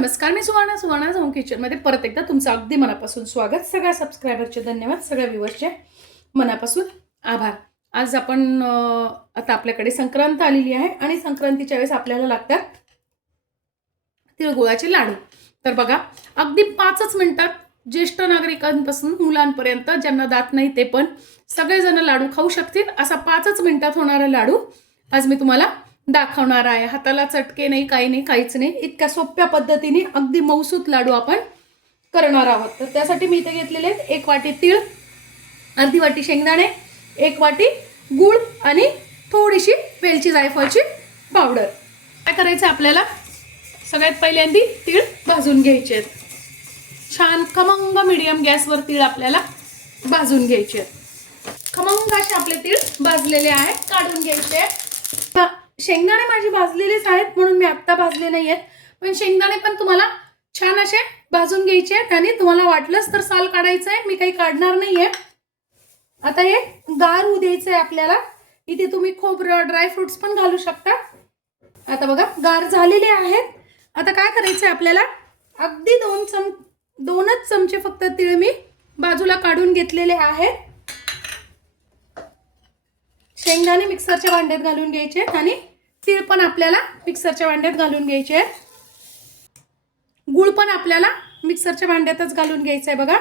नमस्कार मी सुवर्णा सुवर्णा होम किचनमध्ये परत एकदा तुमचं अगदी मनापासून स्वागत. सगळ्या सबस्क्रायबरचे धन्यवाद सगळ्या व्ह्युअर्सचे मनापासून आभार. आज आपण आता आपल्याकडे संक्रांत आलेली आहे आणि संक्रांतीच्या वेळेस आपल्याला लागतात तिळगुळाचे लाडू. तर बघा अगदी पाचच मिनिटात ज्येष्ठ नागरिकांपासून मुलांपर्यंत ज्यांना दात नाही ते पण सगळेजण लाडू खाऊ शकतील. असा पाचच मिनिटात होणारा लाडू आज मी तुम्हाला दाखवणार आहे. हाताला चटके नाही काही नाही काहीच नाही. इतक्या सोप्या पद्धतीने अगदी मौसूत लाडू आपण करणार आहोत. तर त्यासाठी मी इथे घेतलेले आहेत एक वाटी तीळ अर्धी वाटी शेंगदाणे एक वाटी गूळ आणि थोडीशी वेलची जायफळची पावडर. काय करायचं आपल्याला? सगळ्यात पहिल्यांदी तीळ भाजून घ्यायचे आहेत. छान खमंग मिडियम गॅसवर तीळ आपल्याला भाजून घ्यायचे आहेत. खमंग असे आपले तीळ भाजलेले आहेत काढून घ्यायचे आहेत. शेंगदाणे माझे भाजलेलेच आहेत म्हणून मी आत्ता भाजले नाही आहेत पण शेंगदाणे पण तुम्हाला छान असे भाजून घ्यायचे आहेत आणि तुम्हाला वाटलंच तर साल काढायचं आहे मी काही काढणार नाही आहे आता हे गार होऊ द्यायचं आहे आपल्याला. इथे तुम्ही खोबरं ड्रायफ्रुट्स पण घालू शकता. आता बघा गार झालेले आहेत. आता काय करायचं आहे आपल्याला? अगदी दोन चम दोनच चमचे फक्त तीळ मी बाजूला काढून घेतलेले आहेत. शेंगदाणे मिक्सरच्या भांड्यात घालून घ्यायचे आणि तीळ पण आपल्याला मिक्सरच्या भांड्यात घालून घ्यायचे आहे. गुळ पण आपल्याला मिक्सरच्या भांड्यातच घालून घ्यायचं आहे बघा.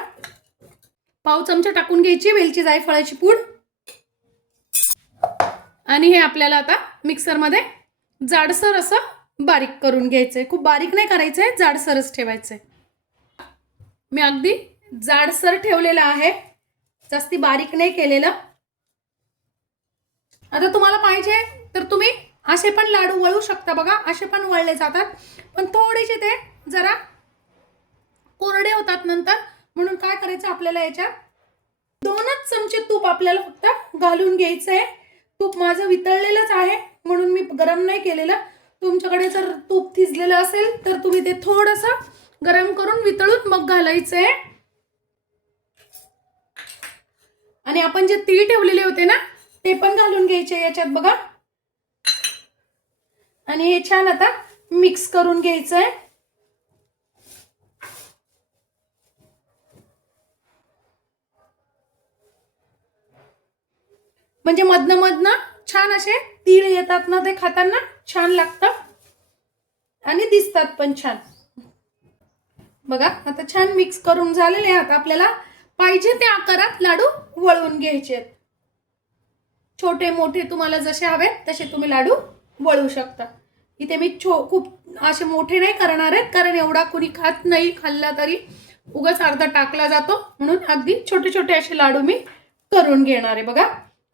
पाव चमचा टाकून घ्यायची वेलची जायफळाची पूड. आणि हे आपल्याला आता मिक्सरमध्ये जाडसर असं बारीक करून घ्यायचंय. खूप बारीक नाही करायचंय जाडसरच ठेवायचंय. मी अगदी जाडसर ठेवलेलं आहे. जास्ती बारीक नाही केलेलं. आता तुम्हाला पाहिजे तर तुम्ही असे पण लाडू वळू शकता बघा असे पण वळले जातात. पण थोडेसे ते जरा कोरडे होतात नंतर. म्हणून काय करायचं आपल्याला याच्यात? दोनच चमचे तूप आपल्याला फक्त घालून घ्यायचं आहे तूप माझं वितळलेलंच आहे म्हणून मी गरम नाही केलेलं. तुमच्याकडे जर तूप थिजलेलं असेल तर तुम्ही ते थोडंसं गरम करून वितळून मग घालायचं आहे आणि आपण जे तीळ ठेवलेले होते ना ते पण घालून घ्यायचे याच्यात बघा. आणि हे छान आता मिक्स करून घ्यायचं आहे म्हणजे मधनं मधनं छान असे तीळ येतात ना ते खाताना छान लागतं. आणि दिसतात पण छान. बघा आता छान मिक्स करून झालेले आहेत आपल्याला पाहिजे त्या आकारात लाडू वळवून घ्यायचे आहेत छोटे मोठे तुम्हाला जसे हवेत तसे तुम्ही लाडू वळू शकता. इथे मी छो खूप असे मोठे नाही करणार आहेत कारण एवढा कुणी खात नाही खाल्ला तरी उगाच अर्धा टाकला जातो. म्हणून अगदी छोटे छोटे असे लाडू मी करून घेणार आहे. बघा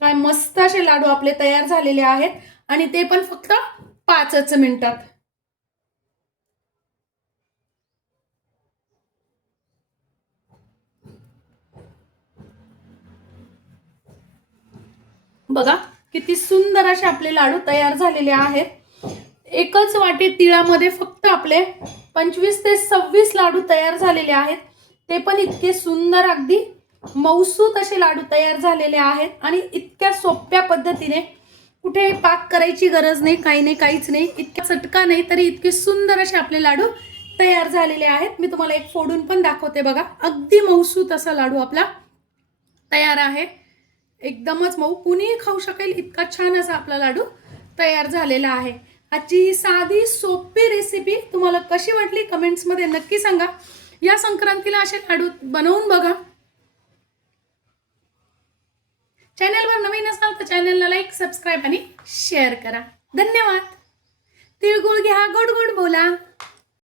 काय मस्त असे लाडू आपले तयार झालेले आहेत. आणि ते पण फक्त पाचच मिनिटात. बघा किती सुंदर असे आपले लाडू तयार झालेले आहेत. एकच वाटी तिळामध्ये फक्त आपले पंचवीस ते सव्वीस लाडू तयार झालेले आहेत. ते पण इतके सुंदर अगदी मौसूत असे लाडू तयार झालेले आहेत आणि इतक्या सोप्या पद्धतीने कुठे पाक करायची गरज नाही काही नाही काहीच नाही इतक्या चटका नाही तरी इतके सुंदर असे आपले लाडू तयार झालेले आहेत. मी तुम्हाला एक फोडून पण दाखवते बघा. अगदी मौसूत असा लाडू आपला तयार आहे. एकदमच मऊ. कुणीही खाऊ शकेल इतका छान असा आपला लाडू तयार झालेला आहे. आजची ही साधी सोपी रेसिपी तुम्हाला कशी वाटली कमेंट्समध्ये नक्की सांगा. या संक्रांतीला असे लाडू बनवून बघा. चॅनलवर नवीन असाल तर चॅनलला लाईक सबस्क्राईब आणि शेअर करा. धन्यवाद. तिळगुळ घ्या गोड गोड बोला.